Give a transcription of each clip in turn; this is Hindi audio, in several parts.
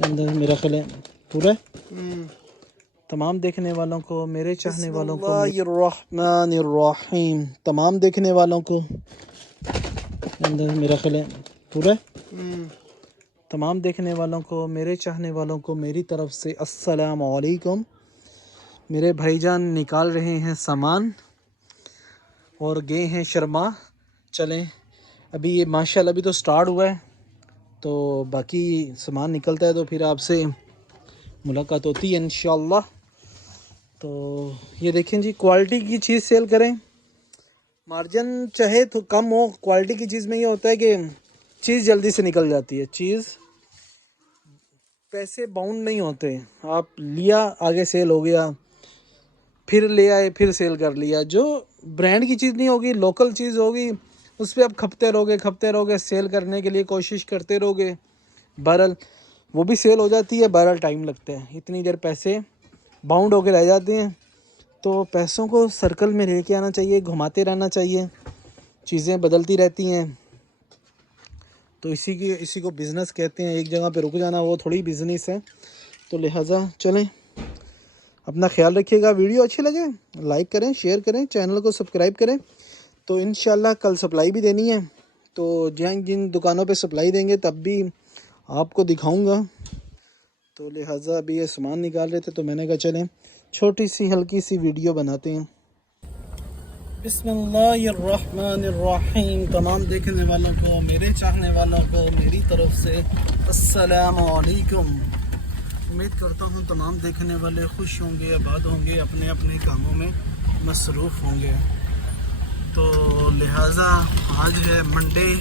अंदर मेरा ख्याल है पूरा तमाम देखने वालों को, मेरे चाहने वालों को, बिस्मिल्लाहिर्रहमानिर्रहीम, तमाम देखने वालों को अंदर मेरा ख्याल है पूरा तमाम देखने वालों को, मेरे चाहने वालों को मेरी तरफ से अस्सलाम वालेकुम। मेरे भाईजान निकाल रहे हैं सामान और गए हैं शर्मा। चलें, अभी ये माशाल्लाह अभी तो स्टार्ट हुआ है, तो बाकी सामान निकलता है तो फिर आपसे मुलाकात होती है इंशाल्लाह। तो ये देखें जी, क्वालिटी की चीज़ सेल करें, मार्जिन चाहे तो कम हो, क्वालिटी की चीज़ में ये होता है कि चीज़ जल्दी से निकल जाती है, चीज़ पैसे बाउंड नहीं होते। आप लिया, आगे सेल हो गया, फिर ले आए, फिर सेल कर लिया। जो ब्रांड की चीज़ नहीं होगी, लोकल चीज़ होगी, उस पर आप खपते रहोगे, सेल करने के लिए कोशिश करते रहोगे, बहरहाल वो भी सेल हो जाती है, बहरहाल टाइम लगता है, इतनी देर पैसे बाउंड होके रह जाते हैं। तो पैसों को सर्कल में लेके आना चाहिए, घुमाते रहना चाहिए, चीज़ें बदलती रहती हैं। तो इसी को बिज़नेस कहते हैं। एक जगह पे रुक जाना वो थोड़ी बिज़नेस है। तो लिहाजा चलें, अपना ख्याल रखिएगा। वीडियो अच्छी लगे लाइक करें, शेयर करें, चैनल को सब्सक्राइब करें। तो इंशाल्लाह कल सप्लाई भी देनी है, तो जिन दुकानों पे सप्लाई देंगे तब भी आपको दिखाऊंगा। तो लिहाजा अभी ये सामान निकाल रहे थे, तो मैंने कहा चलें छोटी सी हल्की सी वीडियो बनाते हैं। बिस्मिल्लाहिर्रहमानिर्रहीम, तमाम देखने वालों को, मेरे चाहने वालों को मेरी तरफ से अस्सलाम वालेकुम। उम्मीद करता हूँ तमाम देखने वाले खुश होंगे, आबाद होंगे, अपने अपने कामों में मसरूफ़ होंगे। तो लिहाजा आज है मंडे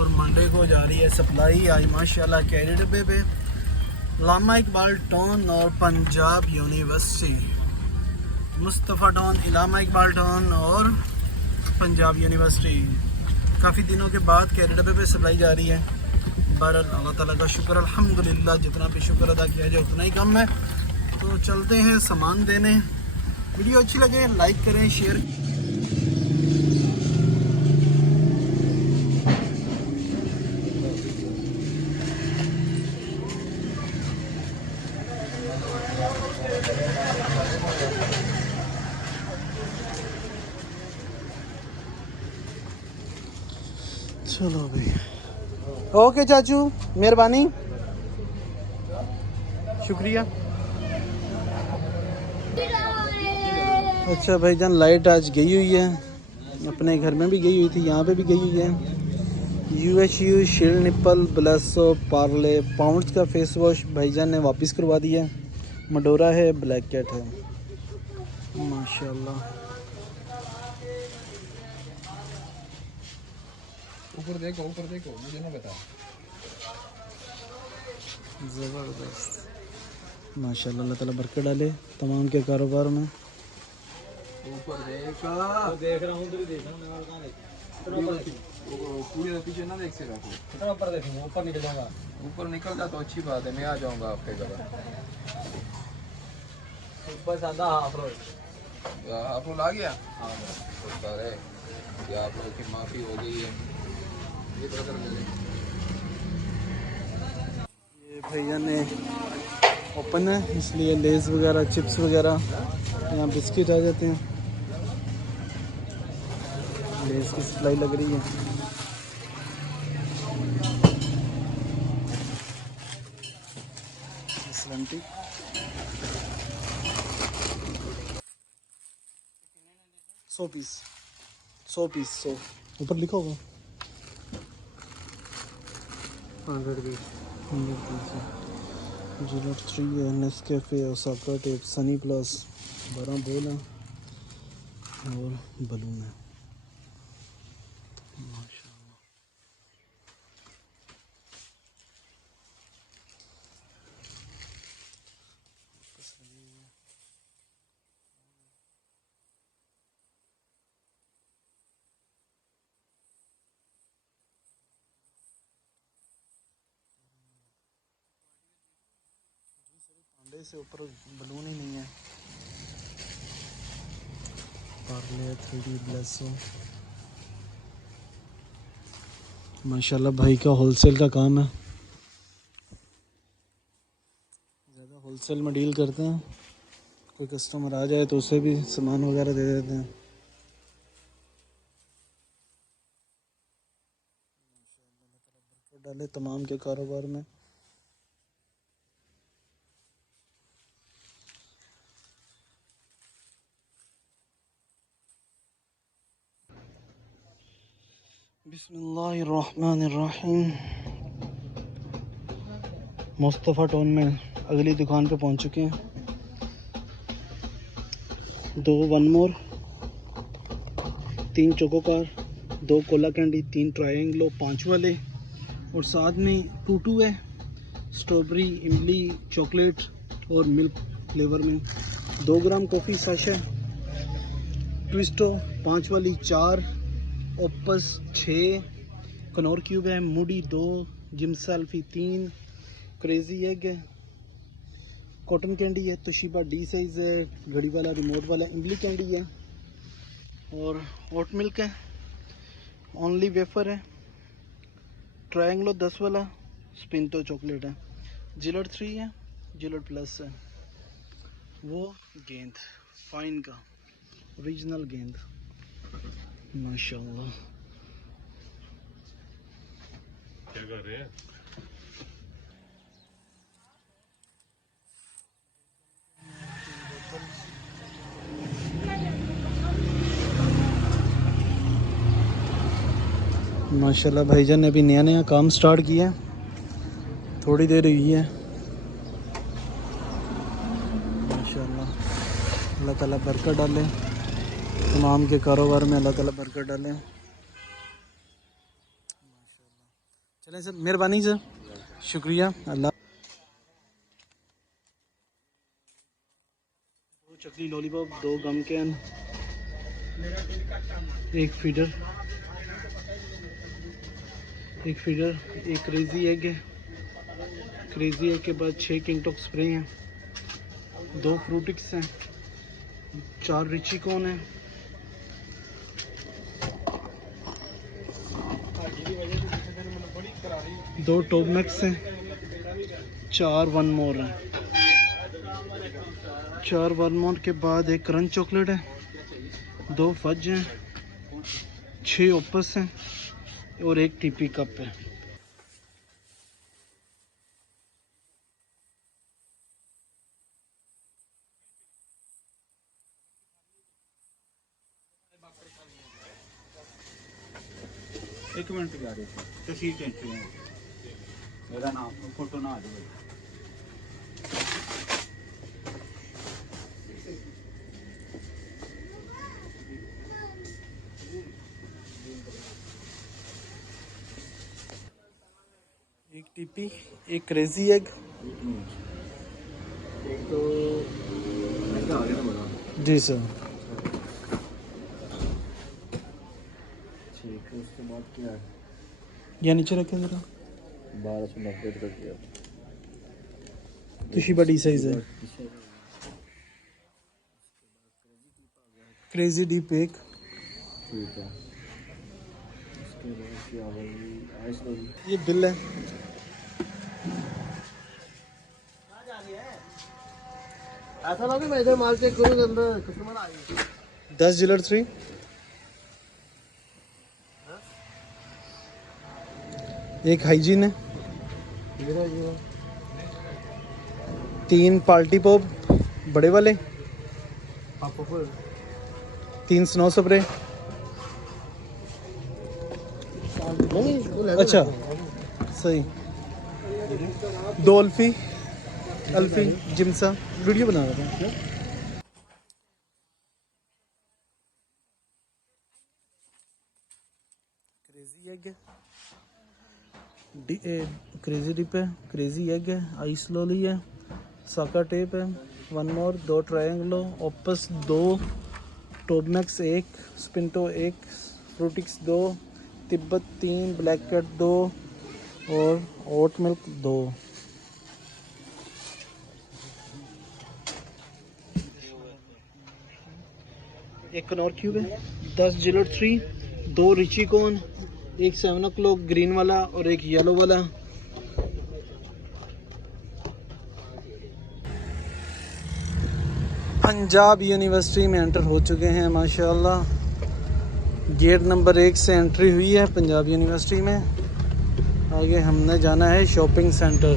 और मंडे को जा रही है सप्लाई। आज माशाल्लाह कैरी डब्बे पे लामा इकबाल टाउन और Punjab university, Mustafa town, Allama Iqbal town और पंजाब यूनिवर्सिटी, काफ़ी दिनों के बाद कैरी डब्बे पे सप्लाई जा रही है। बहरहाल अल्लाह ताला का शुक्र, अल्हम्दुलिल्लाह, जितना भी शुक्र अदा किया जाए उतना ही कम है। तो चलते हैं सामान देने। वीडियो अच्छी लगे लाइक करें, शेयर। चलो भाई, ओके चाचू, मेहरबानी, शुक्रिया। अच्छा भाईजान, लाइट आज गई हुई है, अपने घर में भी गई हुई थी, यहाँ पे भी गई हुई है। UHU शील्ड निप्पल ब्लेसो पार्ले पाउंड्स का फेस वॉश भाईजान ने वापस करवा दिया है। मडोरा है, ब्लैक कैट है, माशाल्लाह। ऊपर देखो, मुझे ना बता। ज़बरदस्त, माशाल्लाह, अल्लाह ताला बरकत डाले तमाम के कारोबार में। ऊपर देखा, देख रहा हूँ, देख रहा हूँ। पूरी पीछे ना देख से रखो, कितना ऊपर देखूंगा, ऊपर निकल जाऊंगा। ऊपर निकल जा तो अच्छी बात है, मैं आ जाऊंगा आपके घर। ऊपर सादा हाफ रोल आ गया। हाँ अरे ये आप लोग की माफ़ी हो गई है। ये भैया ने ओपन है, इसलिए लेस वगैरह, चिप्स वगैरह, यहाँ बिस्किट आ जाते हैं। लेस की सप्लाई लग रही है। गारंटी 100 पीस, 100 पीस, 100 ऊपर लिखा होगा 100 पीस, 100 पीस। जिलेट 3 है, Nescafe, Osaka tape, Sunny plus, 12 बोल है और बलून है। माशाल्लाह, पांडे से ऊपर बलून ही नहीं है। पार्ले 3D ब्लेसो, माशाल्लाह भाई का होलसेल का काम है। होलसेल में डील करते हैं, कोई कस्टमर आ जाए तो उसे भी सामान वगैरह दे देते हैं। डाले तमाम के कारोबार में। बिस्मिल्लाहिर्रहमानिर्रहीम। मुस्तफ़ा टाउन में अगली दुकान पे पहुंच चुके हैं। 2 वन मोर, 3 चोकोकार, 2 कोला कैंडी, 3 ट्रायंगलो 5 वाले, और साथ में टूटू है, स्ट्रॉबेरी, इमली, चॉकलेट और मिल्क फ्लेवर में। 2 ग्राम कॉफ़ी साशा, ट्विस्टो 5 वाली 4, ओपस 6, कनौर क्यूब है, Moody 2, gym selfie 3, crazy egg है, कॉटन कैंडी है, तोशिबा डी साइज़ है, घड़ी वाला रिमोट वाला इमली कैंडी है, और ओट मिल्क है, ओनली वेफर है, ट्रायंगलो 10 वाला, स्पिंटो चॉकलेट है, जिलेट 3 है, जिलेट प्लस है, वो गेंद फाइन का ओरिजिनल गेंद माशाल्लाह। क्या कर रहे हैं? माशाल्लाह भाईजान ने अभी नया नया काम स्टार्ट किया है, थोड़ी देर हुई है। माशाल्लाह, अल्लाह ताला बरकत डाले, तमाम के कारोबार में अल्लाह ताला बरकत डाले। चलें सर, मेहरबानी सर, शुक्रिया। Allah. 2 chakli lollipop, 2 gum can, 1 feeder, 1 feeder, 1 crazy egg है, क्रेजी एग के बाद 6 किंगटॉक स्प्रे हैं, 2 फ्रूटिक्स हैं, 4 रिची कॉर्न है, 2 टॉप मैक्स हैं, 4 वन मोर हैं, 4 वन मोर के बाद 1 क्रंच चॉकलेट है, 2 फज हैं, 6 ओपस हैं और 1 टीपी कप है। एक मिनट आ रहे थे तस्वीर टेंशन है मेरा नाम फोटो ना आ जाए। एक टीपी, 1 क्रेजी एग, एक तो ऐसा आ गया ना बड़ा। जी सर। ठीक है, उसके बाद क्या है? या नीचे रखें ज़रा। 1290 कर दिया। तोशिबा डी साइज़ है, क्रेजी डीप 1। ठीक है, उसके बाद क्या होगी? आइस होगी। ये बिल है। ऐसा ना कि मैं इधर माल चेक करूँ अंदर कस्टमर आ गए। 10 जिलर 3, 1 हाइजीन है, 3 पार्टी पॉप बड़े वाले, 3 स्नो स्प्रे। अच्छा सही, 2 अल्फी, अल्फी जिमसा वीडियो बना रहा था। क्रेजी एग है, क्रेजी डिप है, क्रेजी एग है, आइस लोली है, साका टेप है, 1 मोर, 2 ट्रायंगलो, ओपस 2, टॉप मैक्स 1, स्पिंटो 1, फ्रूटिक्स 2, तिब्बत 3, ब्लैक कैट 2 और ओट मिल्क 2। एक कनौर क्यूब है, 10 Gillette 3, 2 Richie corn, 1 7 o'clock green वाला और 1 येलो वाला। पंजाब यूनिवर्सिटी में एंटर हो चुके हैं माशाल्लाह। गेट नंबर 1 से एंट्री हुई है पंजाब यूनिवर्सिटी में। आगे हमने जाना है शॉपिंग सेंटर।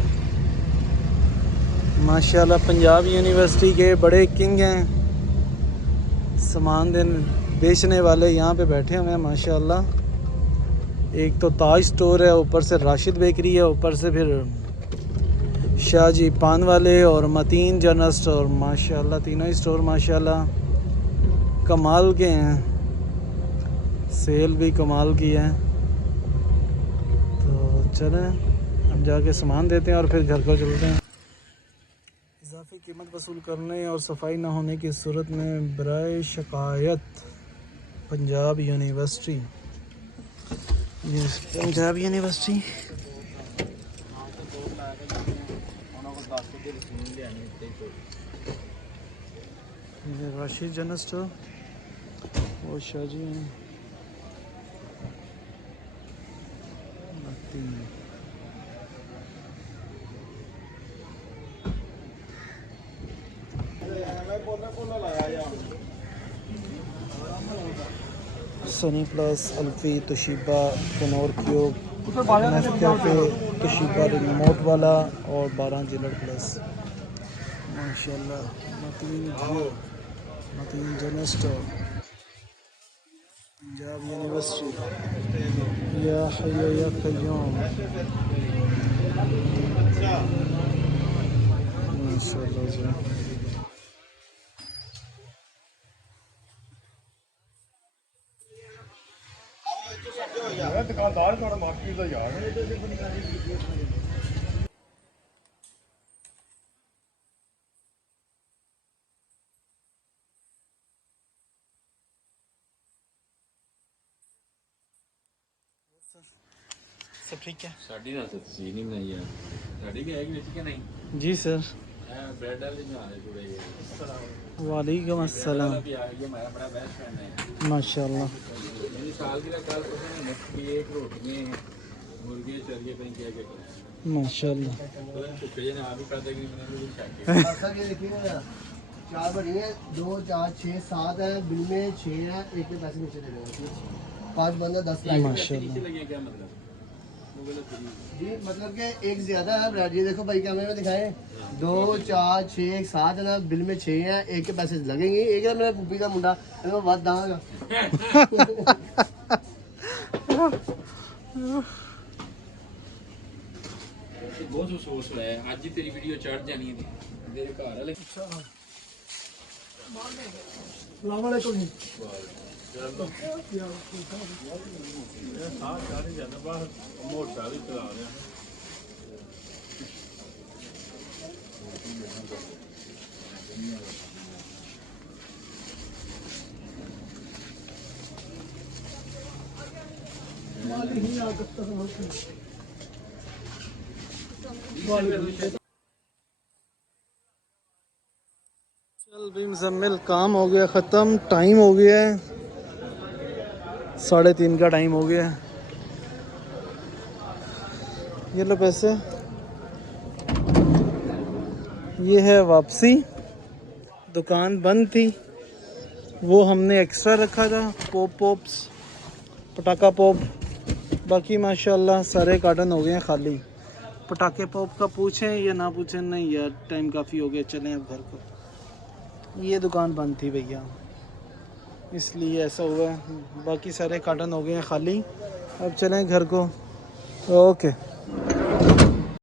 माशाल्लाह पंजाब यूनिवर्सिटी के बड़े किंग हैं, सामान बेचने वाले यहाँ पे बैठे हुए हैं माशाल्लाह। एक तो ताज स्टोर है, ऊपर से राशिद बेकरी है, ऊपर से फिर शाहजी पान वाले और मतीन जनरल स्टोर। माशाल्लाह तीनों ही स्टोर माशाल्लाह कमाल के हैं, सेल भी कमाल की है। तो चलें हम जाके सामान देते हैं और फिर घर को चलते हैं। इजाफी कीमत वसूल करने और सफाई ना होने की सूरत में बराए शिकायत पंजाब यूनिवर्सिटी। ये पंजाब यूनिवर्सिटी ये राशिद जनरल स्टोर और शाहजी सनी प्लस अल्फी तोशिबा कनौर क्यूब कैफे तोशिबा रिमोट वाला और 12 जिलर प्लस माशाल्लाह। Mateen general store Punjab university या हय्य या क़य्यूम माशाल्लाह। दुकानदार थोड़ा मार्केट का यार सब ठीक है ਸਾਡੀ ਨਾਲ ਤਸਵੀਰ ਨਹੀਂ ਬਣਾਈ ਹੈ, ਸਾਡੀ ਵੀ ਹੈਗੀ ਵਿੱਚ ਕਿ ਨਹੀਂ? जी सर। ब्रेड वाले में आए जुड़े हैं। वालेकुम अस्सलाम। भी आ गया, हमारा बड़ा बेस्ट फ्रेंड है। माशाल्लाह मेरी साल की कल उसने एक रोटी मुर्गे चलिए कहीं क्या क्या माशाल्लाह। भुखे ने आप भी पैदा की मैंने भी चाहिए। ये देखिए ना, 4 बनी है, 2 4 6 7 है, बिल में 6 है, एक में पैसे नीचे दे देंगे। 5 बंदा 10 लाख माशाल्लाह लगे क्या मतलब? जी मतलब कि एक ज्यादा है ब्राड। ये देखो भाई कैमरे में दिखाएं, 2 4 6 1 7 है ना, बिल में 6 है, एक के पैसे लगेंगे। एक है मेरा पुप्पी का मुंडा, मैं बात दांगा। बहुत अफसोस होया है, आज ही तेरी वीडियो चढ़ जानी है तेरे घर वाले। अस्सलाम वालेकुम जी। मोटा भी चला रहे हैं चल भी मुजम्मिल काम हो गया ख़त्म, टाइम हो गया है 3:30 का टाइम हो गया है। ये लो पैसे, ये है वापसी। दुकान बंद थी, वो हमने एक्स्ट्रा रखा था, पॉप्स पटाखा पॉप। बाकी माशाल्लाह सारे कार्टन हो गए हैं खाली। पटाखे पॉप का पूछें या ना पूछें, नहीं यार टाइम काफ़ी हो गया, चलें अब घर को। ये दुकान बंद थी भैया, इसलिए ऐसा हुआ है। बाकी सारे कार्टन हो गए हैं खाली, अब चलें घर को। ओके।